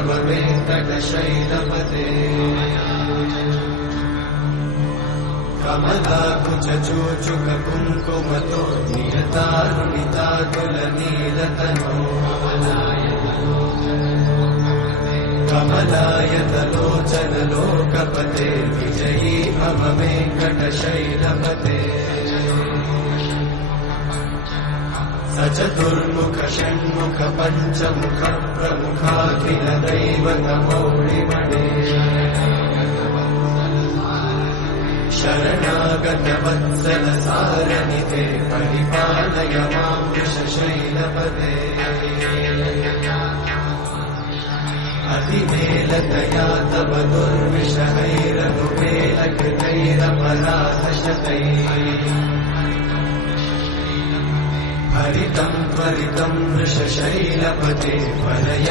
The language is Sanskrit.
मम वेङ्कटशैलपते कमलाकुचूचुककुङ्कुमतो नियतारुणितातुलनीलतनो कमलायतलोचनलोकपते विजयी मम वेङ्कटशैलपते सचतुर्मुख षण्मुख पञ्चमुख प्रमुखाखिल दैवतमौलिमणे शरणागत वत्सल सारनिधे परिपालय मां वृषशैलपते अधिमेलतया तव दुर्विषहैरनुपेलकृतैरपराधशतैः हरितं त्वरितं वृषशैलपते वरय